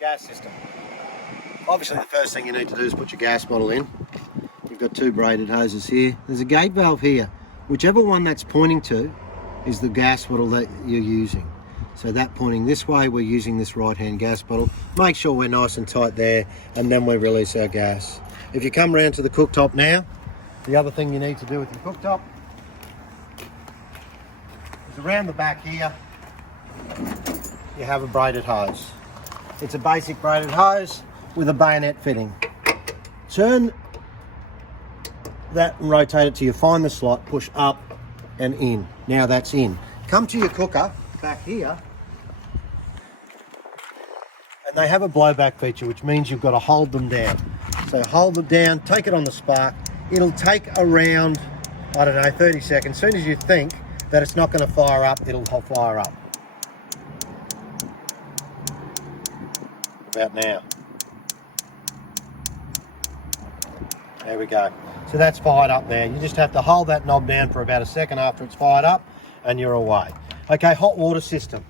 gas system. Obviously the first thing you need to do is put your gas bottle in. You've got two braided hoses here. There's a gate valve here. Whichever one that's pointing to is the gas bottle that you're using. So that pointing this way, we're using this right-hand gas bottle. Make sure we're nice and tight there, and then we release our gas. If you come around to the cooktop now, the other thing you need to do with your cooktop is around the back here, you have a braided hose. It's a basic braided hose with a bayonet fitting. Turn that and rotate it till you find the slot, push up and in. Now that's in. Come to your cooker back here, and they have a blowback feature, which means you've got to hold them down. So hold them down, take it on the spark. It'll take around, I don't know, 30 seconds. As soon as you think that it's not going to fire up, it'll fire up. About now. There we go. So that's fired up there. You just have to hold that knob down for about a second after it's fired up and you're away. Okay, hot water system.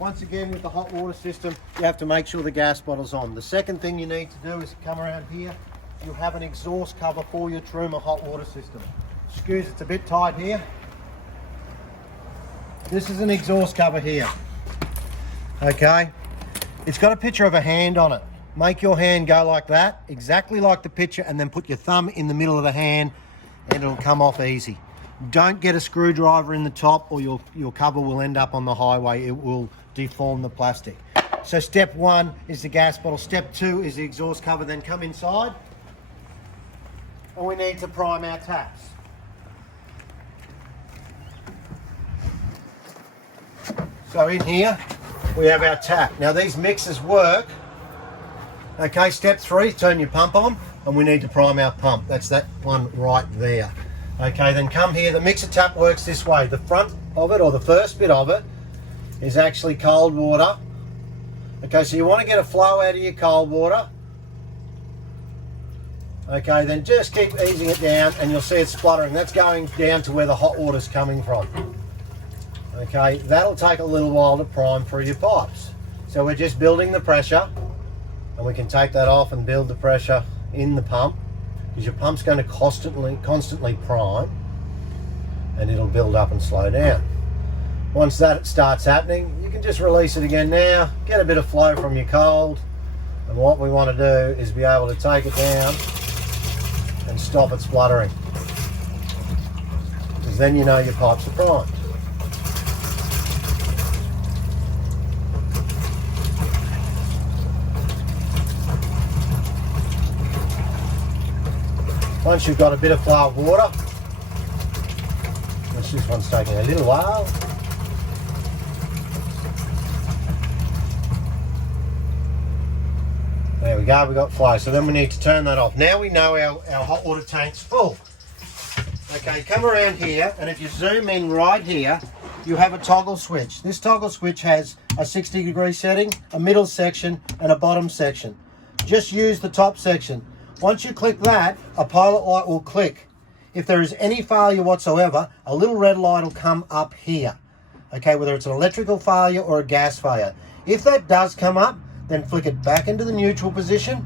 Once again, with the hot water system, you have to make sure the gas bottle's on. The second thing you need to do is come around here. You have an exhaust cover for your Truma hot water system. Excuse, it's a bit tight here. This is an exhaust cover here. Okay, it's got a picture of a hand on it. Make your hand go like that, exactly like the picture, and then put your thumb in the middle of the hand and it'll come off easy. Don't get a screwdriver in the top or your cover will end up on the highway. It will deform the plastic. So step one is the gas bottle. Step two is the exhaust cover. Then come inside and we need to prime our taps. So in here we have our tap. Now these mixers work. Okay, step three, turn your pump on and we need to prime our pump. That's that one right there. Okay, then come here. The mixer tap works this way. The front of it, or the first bit of it, is actually cold water. Okay, so you want to get a flow out of your cold water. Okay, then just keep easing it down and you'll see it spluttering. That's going down to where the hot water's coming from. Okay, that'll take a little while to prime through your pipes. So we're just building the pressure, and we can take that off and build the pressure in the pump, because your pump's going to constantly prime and it'll build up and slow down. Once that starts happening, you can just release it again now, get a bit of flow from your cold, and what we want to do is be able to take it down and stop it spluttering, because then you know your pipes are primed. Once you've got a bit of flow of water, which this one's taking a little while, there we go, we've got flow. So then we need to turn that off. Now we know our hot water tank's full. Okay, come around here, and if you zoom in right here, you have a toggle switch. This toggle switch has a 60-degree setting, a middle section, and a bottom section. Just use the top section. Once you click that, a pilot light will click. If there is any failure whatsoever, a little red light will come up here. Okay, whether it's an electrical failure or a gas failure. If that does come up, then flick it back into the neutral position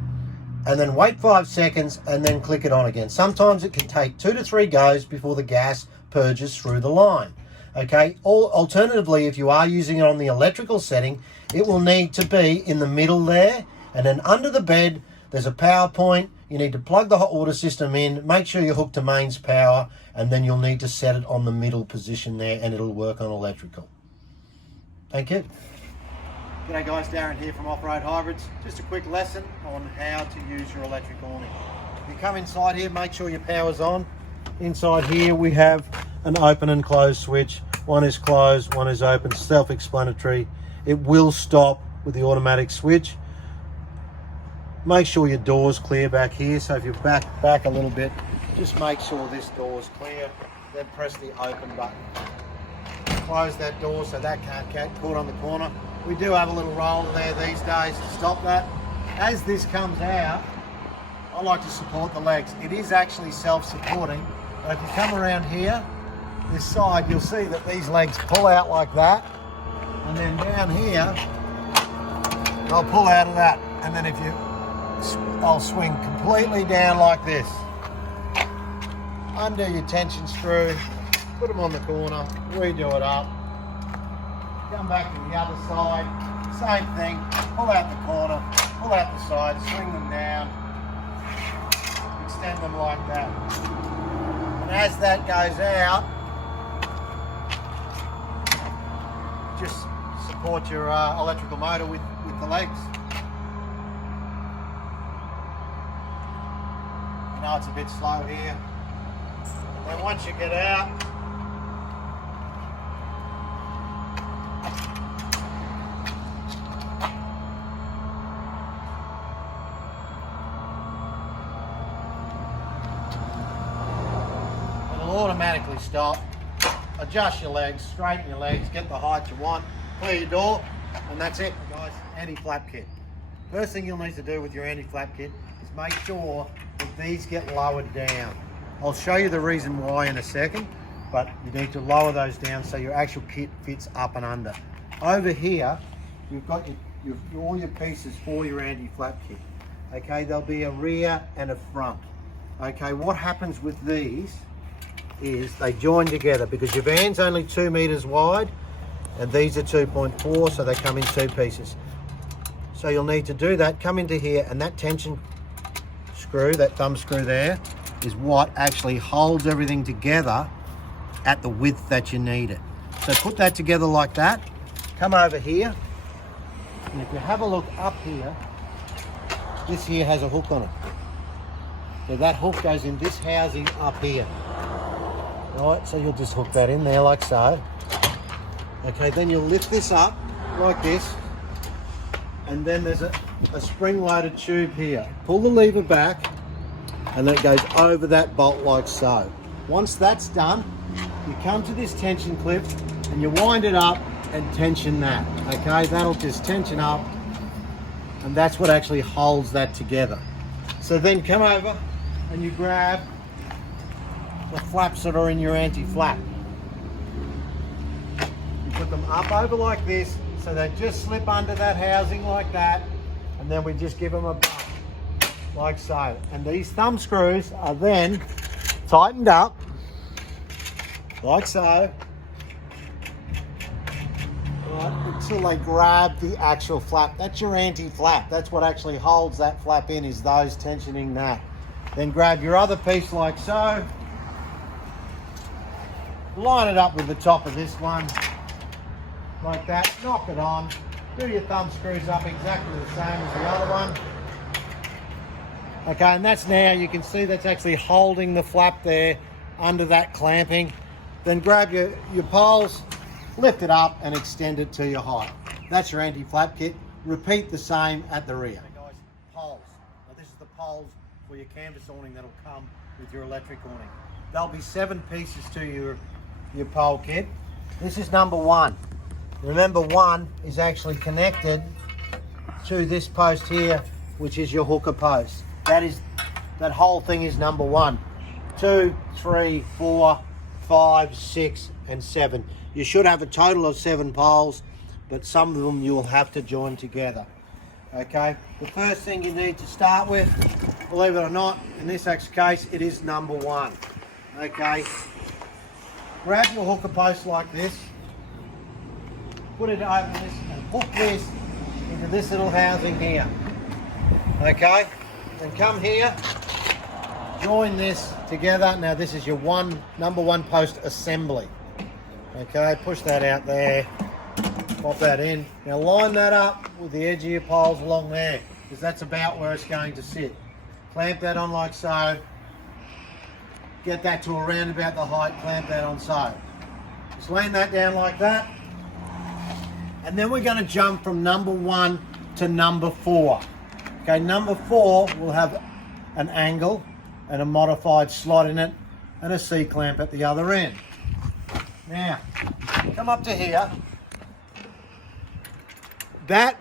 and then wait 5 seconds and then click it on again. Sometimes it can take 2 to 3 goes before the gas purges through the line. Okay, alternatively, if you are using it on the electrical setting, it will need to be in the middle there, and then under the bed, there's a power point. You need to plug the hot water system in, make sure you're hooked to mains power, and then you'll need to set it on the middle position there and it'll work on electrical. Thank you. G'day guys, Darren here from Offroad Hybrids. Just a quick lesson on how to use your electric awning. You come inside here, make sure your power's on. Inside here we have an open and close switch. One is closed, one is open, self-explanatory. It will stop with the automatic switch. Make sure your door's clear back here. So if you back a little bit, just make sure this door's clear, then press the open button. Close that door so that can't get caught on the corner. We do have a little roller there these days to stop that. As this comes out, I like to support the legs. It is actually self-supporting, but if you come around here, this side, you'll see that these legs pull out like that, and then down here, I'll pull out of that, and then I'll swing completely down like this. Undo your tension screw, put them on the corner, redo it up, come back to the other side, same thing, pull out the corner, pull out the side, swing them down, extend them like that. And as that goes out, just support your electrical motor with the legs. You know it's a bit slow here. And once you get out, it'll automatically stop. Adjust your legs, straighten your legs, get the height you want, clear your door, and that's it, guys. Anti-flap kit. First thing you'll need to do with your anti-flap kit is make sure that these get lowered down. I'll show you the reason why in a second, but you need to lower those down so your actual kit fits up and under. Over here, you've got all your pieces for your anti-flap kit. Okay, there'll be a rear and a front. Okay, what happens with these is they join together because your van's only 2 meters wide and these are 2.4, so they come in 2 pieces. So you'll need to do that, come into here, and that tension screw, that thumb screw there, is what actually holds everything together at the width that you need it. So put that together like that, come over here, and if you have a look up here, this here has a hook on it. So that hook goes in this housing up here. Right, so you'll just hook that in there like so. Okay, then you'll lift this up like this, and then there's a spring-loaded tube here. Pull the lever back, and then it goes over that bolt like so. Once that's done, you come to this tension clip, and you wind it up and tension that. Okay, that'll just tension up, and that's what actually holds that together. So then come over, and you grab the flaps that are in your anti-flap. You put them up over like this, so they just slip under that housing like that, and then we just give them a bump, like so. And these thumb screws are then tightened up, like so, right, until they grab the actual flap. That's your anti-flap. That's what actually holds that flap in, is those tensioning that. Then grab your other piece like so, line it up with the top of this one, like that, knock it on, do your thumb screws up exactly the same as the other one. Okay, and that's now, you can see that's actually holding the flap there under that clamping. Then grab your poles, lift it up and extend it to your height. That's your anti-flap kit. Repeat the same at the rear. Okay guys, poles. Now this is the poles for your canvas awning that'll come with your electric awning. There'll be 7 pieces to your pole kit. This is number 1. Remember, 1 is actually connected to this post here, which is your hooker post. That whole thing is number 1. 2, 3, 4, 5, 6, and 7. You should have a total of 7 poles, but some of them you will have to join together. Okay, the first thing you need to start with, believe it or not, in this case, it is number 1. Okay, grab your hooker post like this, put it over this and hook this into this little housing here. Okay, then come here, join this together. Now this is your number 1 post assembly. Okay, push that out there, pop that in. Now line that up with the edge of your poles along there, because that's about where it's going to sit. Clamp that on like so. Get that to around about the height, clamp that on so. Just land that down like that. And then we're going to jump from number 1 to number 4. Okay, number 4 will have an angle and a modified slot in it and a C-clamp at the other end. Now, come up to here. That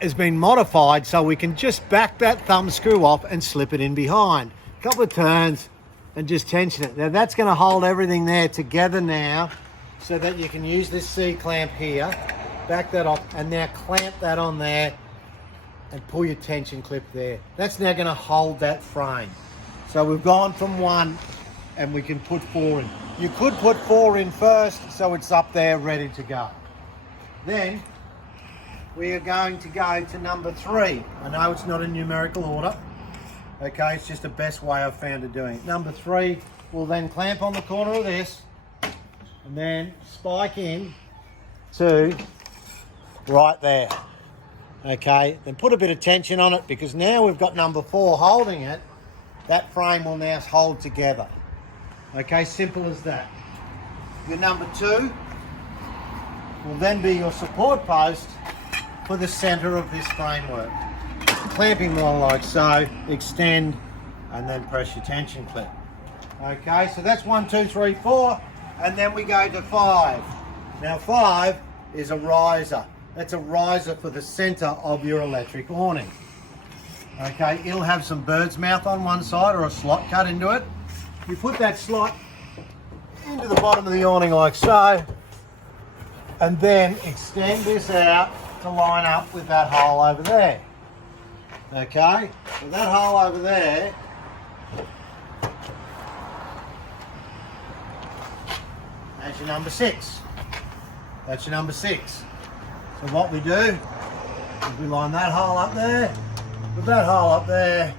has been modified so we can just back that thumb screw off and slip it in behind. A couple of turns and just tension it. Now that's going to hold everything there together now, so that you can use this C-clamp here, back that off, and now clamp that on there and pull your tension clip there. That's now going to hold that frame. So we've gone from 1 and we can put 4 in. You could put 4 in first so it's up there ready to go. Then we are going to go to number 3. I know it's not in numerical order. Okay, it's just the best way I've found of doing it. Number 3 will then clamp on the corner of this and then spike in to right there. Okay, then put a bit of tension on it, because now we've got number 4 holding it. That frame will now hold together. Okay, simple as that. Your number 2 will then be your support post for the center of this framework. Clamping one like so, extend, and then press your tension clip. Okay, so that's 1, 2, 3, 4, and then we go to 5. Now 5 is a riser. That's a riser for the center of your electric awning. Okay, it'll have some bird's mouth on one side or a slot cut into it. You put that slot into the bottom of the awning like so, and then extend this out to line up with that hole over there. Okay, so that hole over there that's your number 6. That's your number 6. So what we do is we line that hole up there with that hole up there,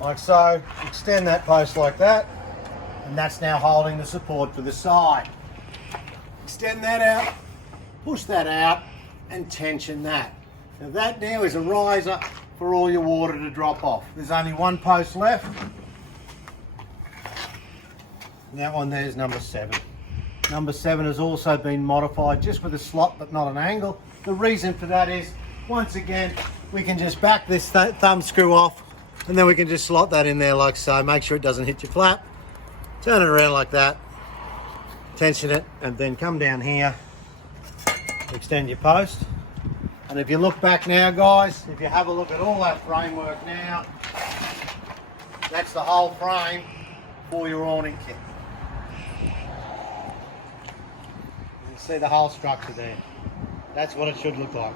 like so. Extend that post like that, and that's now holding the support for the side. Extend that out, push that out, and tension that. Now that now is a riser for all your water to drop off. There's only 1 post left. And that one there is number 7. Number 7 has also been modified just with a slot but not an angle. The reason for that is, once again, we can just back this thumb screw off, and then we can just slot that in there like so. Make sure it doesn't hit your flap. Turn it around like that, tension it, and then come down here, extend your post. And if you look back now, guys, if you have a look at all that framework now, that's the whole frame for your awning kit. You can see the whole structure there. That's what it should look like.